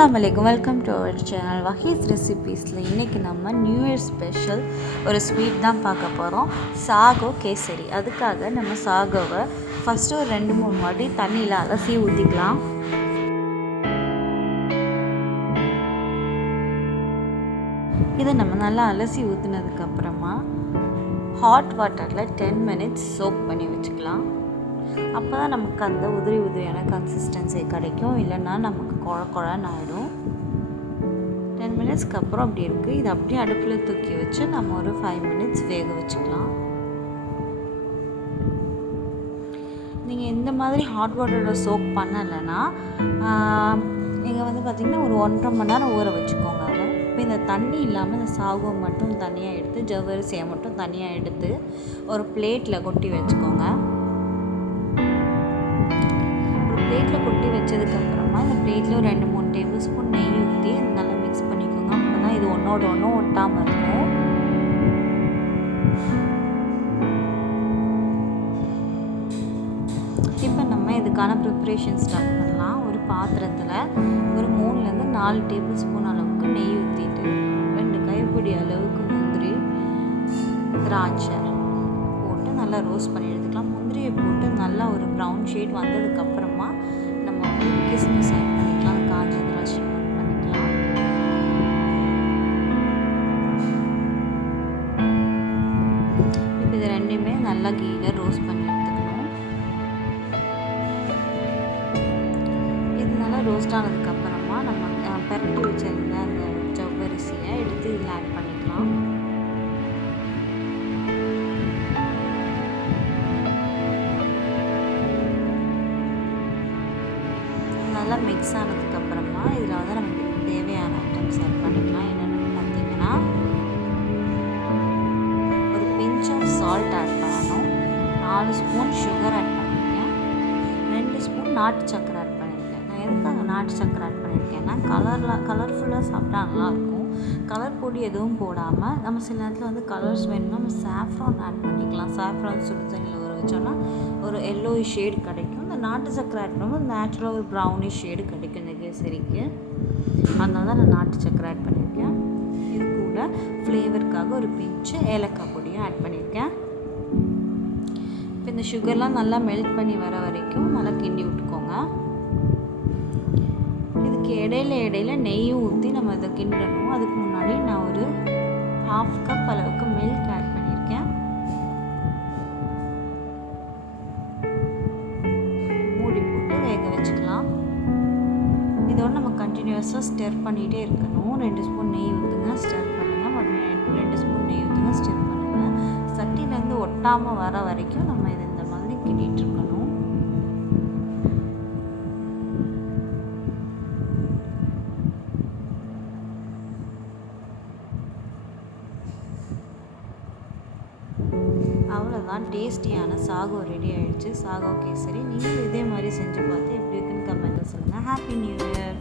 அஸ்ஸலாமு அலைக்கும், welcome to our channel வஹீஸ் ரெசிபீஸில். இன்றைக்கி நம்ம நியூ இயர் ஸ்பெஷல் ஒரு ஸ்வீட் தான் பார்க்க போகிறோம், சாகோ கேசரி. அதுக்காக நம்ம சாகோவை ஃபஸ்ட்டு ஒரு 2-3 வாட்டி தண்ணியில் அலசி ஊற்றிக்கலாம். இதை நம்ம நல்லா அலசி ஊற்றினதுக்கப்புறமா ஹாட் வாட்டரில் 10 மினிட்ஸ் சோக் பண்ணி வச்சுக்கலாம். அப்போ தான் நமக்கு அந்த உதிரியான கன்சிஸ்டன்சி கிடைக்கும், இல்லைன்னா நமக்கு குழன்னு ஆகிடும். 10 மினிட்ஸ்க்கு அப்புறம் அப்படி இருக்குது. இது அப்படியே அடுப்பில் தூக்கி வச்சு நம்ம ஒரு 5 மினிட்ஸ் வேக வச்சுக்கலாம். நீங்கள் இந்த மாதிரி ஹாட் வாட்டரில் சோக் பண்ணலைன்னா நீங்கள் பார்த்திங்கன்னா ஒரு 1.5 மணி நேரம் ஊற வச்சுக்கோங்க. அதை இப்போ இந்த தண்ணி இல்லாமல் இந்த சாகோ மட்டும் தனியாக எடுத்து, ஜவ்வரிசியை மட்டும் தனியாக எடுத்து ஒரு பிளேட்டில் கொட்டி வச்சுக்கோங்க. பிளேட்டில் கொட்டி வச்சதுக்கப்புறமா இந்த பிளேட்டில் ஒரு 2-3 டேபிள் ஸ்பூன் நெய் ஊற்றி நல்லா மிக்ஸ் பண்ணிக்கோங்க. அப்போ தான் இது ஒன்றோட ஒன்றும் ஒட்டாமல் இருக்கும். இப்போ நம்ம இதுக்கான ப்ரிப்ரேஷன் ஸ்டார்ட் பண்ணலாம். ஒரு பாத்திரத்தில் ஒரு 3-4 டேபிள் ஸ்பூன் அளவுக்கு நெய் ஊற்றிட்டு 2 கைப்பிடி அளவுக்கு முந்திரி, திராட்சை போட்டு நல்லா ரோஸ்ட் பண்ணி எடுத்துக்கலாம். முந்திரியை போட்டு நல்லா ஒரு ப்ரௌன் ஷேட் வந்ததுக்கப்புறமா நம்ம கிஸ்மிஸ் ஆட் பண்ணிக்கலாம், காஞ்ச திராட்சை ஆட் பண்ணிக்கலாம். இப்போ இது ரெண்டுமே நல்லா கீழே ரோஸ்ட் பண்ணி எடுத்துக்கணும். இது நல்லா ரோஸ்ட் ஆனதுக்கப்புறமா நம்ம பரட்டி வச்சிருந்த அந்த ஜவ்வரிசியை எடுத்து இதில் ஆட் பண்ணிக்கலாம். நல்லா மிக்ஸ் ஆனதுக்கப்புறமா இதில் நமக்கு தேவையான ஐட்டம்ஸ் ஆட் பண்ணிக்கலாம். என்னென்னு பார்த்தீங்கன்னா, ஒரு பிஞ்ச் ஆஃப் சால்ட் ஆட் பண்ணணும், 4 ஸ்பூன் சுகர் ஆட் பண்ணியிருக்கேன், 2 ஸ்பூன் நாட்டு சக்கரை ஆட் பண்ணியிருக்கேன். நான் எதுக்காக நாட்டு சக்கரை ஆட் பண்ணியிருக்கேன்னா, கலர்ஃபுல்லாக சாப்பிட்டா நல்லாயிருக்கும். கலர் பொடி எதுவும் போடாமல் நம்ம சில நேரத்தில் கலர்ஸ் வேணும்னா நம்ம சாஃப்ரான் ஆட் பண்ணிக்கலாம். சாஃப்ரான் சுடு தண்ணியில் ஊற வச்சோன்னா ஒரு எல்லோயிஷ் ஷேடு கிடைக்கும். இந்த நாட்டு சக்கரை ஆட் பண்ணும்போது நேச்சுரலாக ஒரு ப்ரௌனிஷ் ஷேடு கிடைக்கும் இந்த கேசரிக்கு. அதனால தான் நான் நாட்டு சக்கரை ஆட் பண்ணியிருக்கேன். இது கூட ஃப்ளேவருக்காக ஒரு பிஞ்சு ஏலக்காய் பொடியும் ஆட் பண்ணியிருக்கேன். இப்போ இந்த சுகர்லாம் நல்லா மெல்ட் பண்ணி வர வரைக்கும் நல்லா கிண்டி விட்டுக்கோங்க. இதுக்கு இடையில நெய்யும் ஊற்றி நம்ம இதை கிண்டணும். அதுக்கு முன்னாடி நான் ஒரு 1/2 கப் அளவுக்கு மில்க் ஆட் பண்ணியிருக்கேன். மூடி போட்டு வேக வச்சுக்கலாம். இதோடு நம்ம கண்டினியூஸாக ஸ்டர் பண்ணிகிட்டே இருக்கணும். 2 ஸ்பூன் நெய் ஊற்றுங்க, ஸ்டர் பண்ணுங்கள். மறுபடியும் 2 ஸ்பூன் நெய் ஊற்றுங்க, ஸ்டர் பண்ணுங்கள். சட்டிலேருந்து ஒட்டாமல் வர வரைக்கும் நம்ம இதை இந்த மாதிரி கிண்டிகிட்டு இருக்கணும். அவ்வளோதான், டேஸ்டியான சாகோ ரெடி ஆகிடுச்சு. சாகோ கேசரி நீங்களும் இதே மாதிரி செஞ்சு பார்த்து எப்படி இருக்குன்னு கமெண்ட்டில் சொல்லுங்கள். Happy new year.